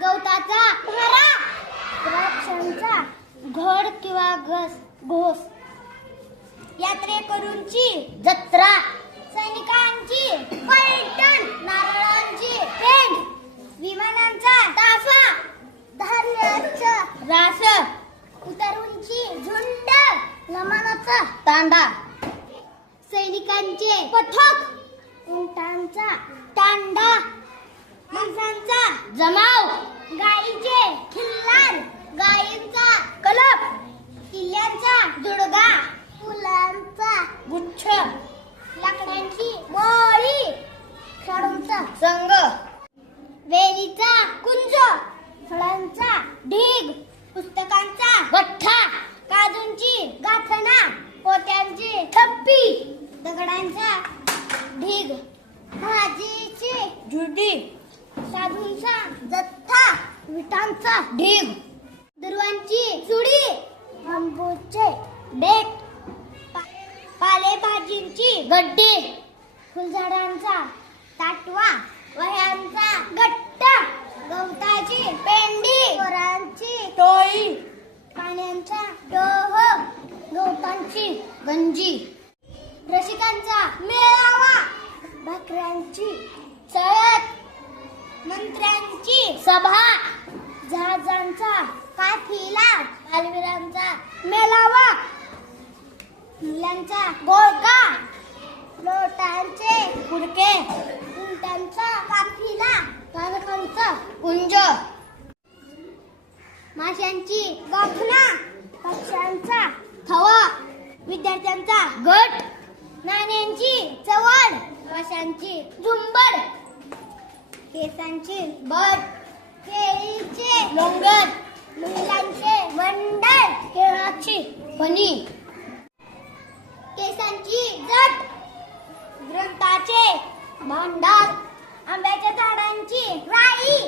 गवताचा भरा द्राक्षांचा घड किंवा घस घोस. यात्रेकरूंची जत्रा. सैनिकांची पर्यटन नारळांची पेंड. विमानांचा ताफा. धान्याचा रास. उतरूंची झुंड. लमानाचा तांडा. सैनिकांचे पथक. उंटां तांडा माणसांचा जमाव. गाईचे खिल्लार गायींचा कलप किल्ल्यांचा जुडगा फुलांचा गुच्छ लाकडांची मोळी खेळाडूंचा संघ वेलीचा कुंज फळांचा ढीग पुस्तकांचा गठ्ठा काजूंची गाथणा पोत्यांची थप्पी दगडांचा ढीग भाजीची झुडी साधूंचा जत्था विटांचा ढीग. दुर्वांची चुडी बांबूचे डेट पा- पालेभाजींची गड्डी फुलझाडांचा ताटवा वह्यांचा गट्ट गवताची पेंडी पोरांची टोळी पाण्याचा डोह गवतांची गंजी. रसिकांचा मेळावा भाकऱ्यांची मंत्र्यांची सभा. जहाजांचा काफिला बालवीरांचा मेलावा. मुलांचा गोळका लोटांचे गुडके उंटांचा काफिला तारकांचा कुंज. माशांची गाफना पक्ष्यांचा थवा. विद्यार्थ्यांचा गट नाण्यांची चवड माशांची झुंबड. केसांची बट केळीचे लोंगर मुलांचे मंडळ केळाची फणी. केसांची जट ग्रंथाचे भांडार आंब्याच्या झाडांची राई